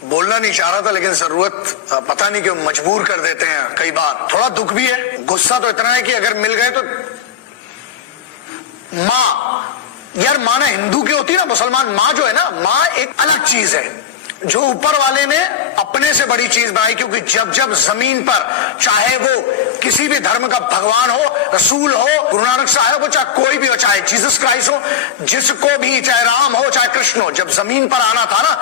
बोलना नहीं चाह रहा था, लेकिन जरूरत पता नहीं क्यों मजबूर कर देते हैं कई बार। थोड़ा दुख भी है, गुस्सा तो इतना है कि अगर मिल गए तो माँ, यार माँ ना हिंदू की होती है ना, मुसलमान माँ जो है ना, माँ एक अलग चीज है जो ऊपर वाले ने अपने से बड़ी चीज बनाई। क्योंकि जब जब जमीन पर, चाहे वो किसी भी धर्म का भगवान हो, रसूल हो, गुरु नानक साहब हो, चाहे कोई भी हो, चाहे जीसस क्राइस्ट हो, जिसको भी, चाहे राम हो चाहे कृष्ण हो, जब जमीन पर आना था ना,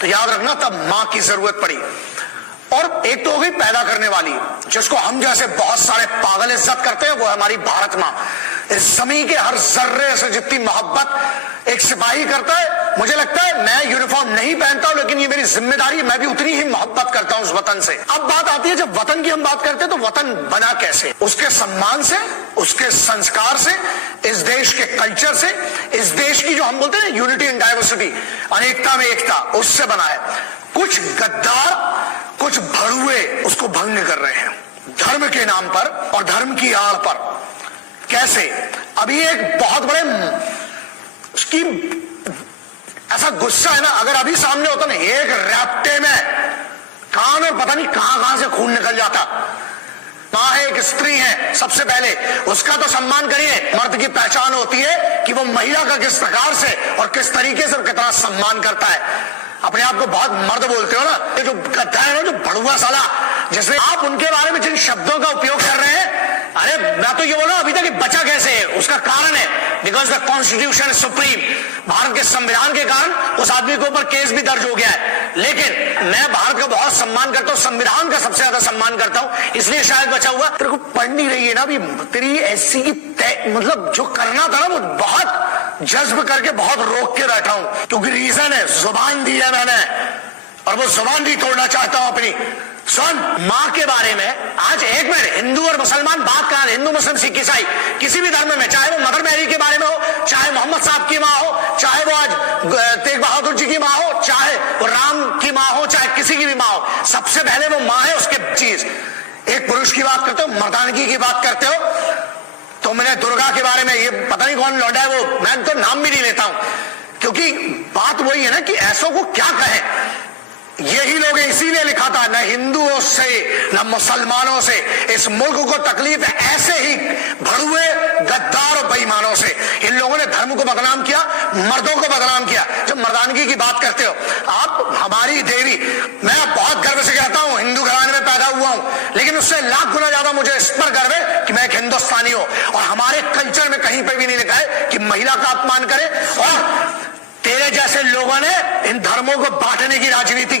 तो याद रखना तब माँ की जरूरत पड़ी। और एक तो हो गई पैदा करने वाली, जिसको हम जैसे बहुत सारे पागल इज्जत करते हैं, वो हमारी भारत माँ। इस जमीन के हर जर्रे से जितनी मोहब्बत एक सिपाही करता है, मुझे लगता है मैं यूनिफॉर्म नहीं पहनता हूं, लेकिन ये मेरी जिम्मेदारी है, मैं भी उतनी ही मोहब्बत करता हूं उस वतन से। अब बात आती है, जब वतन की हम बात करते हैं तो वतन बना कैसे? उसके सम्मान से, उसके संस्कार से, इस देश के कल्चर से, इस देश की जो हम बोलते हैं यूनिटी एंड डाइवर्सिटी, अनेकता में एकता, उससे बना है। कुछ गद्दार, कुछ भड़ुए उसको भंग कर रहे हैं धर्म के नाम पर और धर्म की आड़ पर। कैसे? अभी एक बहुत बड़े उसकी ऐसा गुस्सा है ना, अगर अभी सामने होता ना, एक रैप्टे में कान और पता नहीं कहां से खून निकल जाता। मां है, एक स्त्री है, सबसे पहले उसका तो सम्मान करिए। मर्द की पहचान होती है कि वो महिला का किस प्रकार से और किस तरीके से और कितना सम्मान करता है। अपने आप को बहुत मर्द बोलते हो ना, ये जो गद्दा है ना, जो भड़ुआ साला, जिसमें आप उनके बारे में जिन शब्दों का उपयोग कर रहे हैं, अरे मैं तो ये बोला अभी तक बचा कैसे है? उसका कारण है because the constitution is supreme. Bharat के संविधान के कारण उस आदमी के ऊपर केस भी दर्ज हो गया है। लेकिन मैं भारत का बहुत सम्मान करता हूं, संविधान का सबसे ज्यादा सम्मान करता हूं, इसलिए शायद बचा हुआ। तेरे को पढ़ नहीं रही है ना अभी, तेरी ऐसी की मतलब जो करना था ना, वो बहुत जज्ब करके बहुत रोक के बैठा हूं, क्योंकि रीजन है, जुबान दी है मैंने, और वो जुबान नहीं तोड़ना चाहता हूं अपनी। सुन, माँ के बारे में आज एक मिनट, हिंदू और मुसलमान बात कर, हिंदू मुस्लिम सिख ईसाई किसी भी धर्म में, चाहे वो मदर मैरी के बारे में हो, चाहे मोहम्मद साहब की माँ हो, चाहे वो आज तेग बहादुर जी की माँ हो, चाहे वो राम की माँ हो, चाहे किसी की भी माँ हो, सबसे पहले वो माँ है, उसके चीज। एक पुरुष की बात करते हो, मर्दानगी की बात करते हो, तो मैंने दुर्गा के बारे में, ये पता नहीं कौन लौटा है वो, मैं तो नाम भी नहीं लेता हूं, क्योंकि बात वही है ना कि ऐसों को क्या कहें। यही लोग, इसीलिए लिखा था, न हिंदुओं से न मुसलमानों से इस मुल्क को तकलीफ है, ऐसे ही भड़ुए गद्दार और बेईमानों से। इन लोगों ने धर्म को बदनाम किया, मर्दों को बदनाम किया। जब मर्दानगी की बात करते हो आप, हमारी देवी, मैं बहुत गर्व से कहता हूं हिंदू घराने में पैदा हुआ हूं, लेकिन उससे लाख गुना ज्यादा मुझे इस पर गर्व है कि मैं एक हिंदुस्तानी हूं। और हमारे कल्चर में कहीं पर भी नहीं लिखा है कि महिला का अपमान करे। और तेरे जैसे लोगों ने इन धर्मों को बांटने की राजनीति